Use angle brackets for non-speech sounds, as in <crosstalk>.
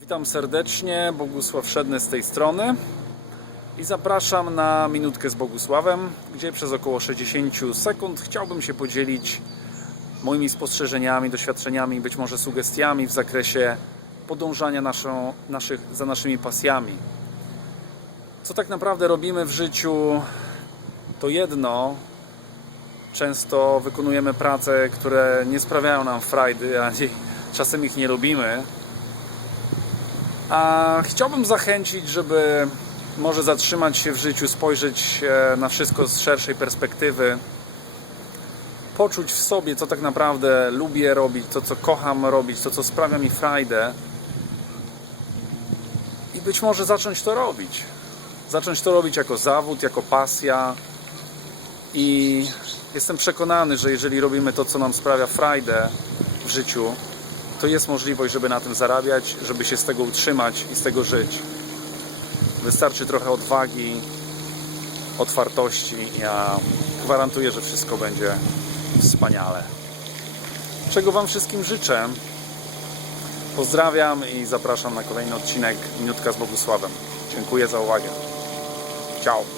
Witam serdecznie, Bogusław Szedny z tej strony i zapraszam na minutkę z Bogusławem, gdzie przez około 60 sekund chciałbym się podzielić moimi spostrzeżeniami, doświadczeniami, być może sugestiami w zakresie podążania naszą, naszych, za naszymi pasjami. Co tak naprawdę robimy w życiu, to jedno. Często wykonujemy prace, które nie sprawiają nam frajdy, a <laughs> czasem ich nie lubimy. A chciałbym zachęcić, żeby może zatrzymać się w życiu, spojrzeć e, na wszystko z szerszej perspektywy, poczuć w sobie, co tak naprawdę lubię robić, to co kocham robić, to co sprawia mi frajdę. I być może zacząć to robić. Zacząć to robić jako zawód, jako pasja. I jestem przekonany, że jeżeli robimy to, co nam sprawia frajdę w życiu, to jest możliwość, żeby na tym zarabiać, żeby się z tego utrzymać i z tego żyć. Wystarczy trochę odwagi, otwartości. Ja gwarantuję, że wszystko będzie wspaniale. Czego Wam wszystkim życzę. Pozdrawiam i zapraszam na kolejny odcinek Minutka z Bogusławem. Dziękuję za uwagę. Ciao.